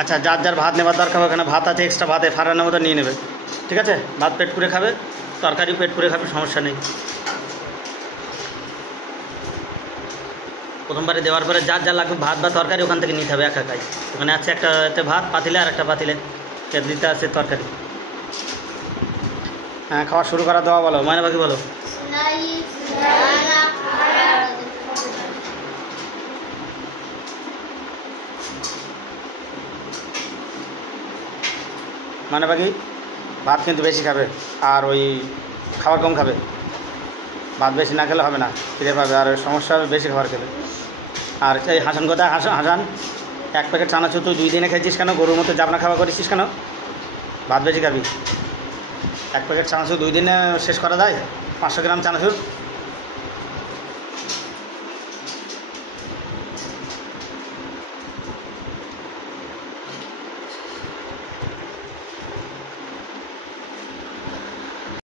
আচ্ছা, যার যার ভাত নেবার দরকার ওখানে ভাত আছে, এক্সট্রা ভাত ফারানোর মতো নিয়ে নেবে, ঠিক আছে? ভাত পেট পুরে খাবে, তরকারি পেট পুরে খাবে, সমস্যা নেই। প্রথমবারে দেওয়ার পরে যার যা লাগবে ভাত বা তরকারি ওখান থেকে নিতে হবে একাই। ওখানে আছে একটা ভাত পাতিলে আর একটা পাতিলে দিতে আছে তরকারি। হ্যাঁ, খাওয়া শুরু করা দেওয়া বলো, ময়না পাখি বলো। মানে বাকি ভাত কিন্তু বেশি খাবে আর ওই খাবার কম খাবে। ভাত বেশি না খেলে হবে না, খিদে পাবে আর সমস্যা হবে বেশি খাবার খেলে। আর এই হাসান কোথায়? হাসান, এক প্যাকেট চানাচুর তুই 2 দিনে খেয়েছিস কেন? গরুর মতো জাবনা খাওয়া করেছিস কেন? ভাত বেশি খাবি। এক প্যাকেট চানাচুর 2 দিনে শেষ করা যায়? 500 গ্রাম চানাচুর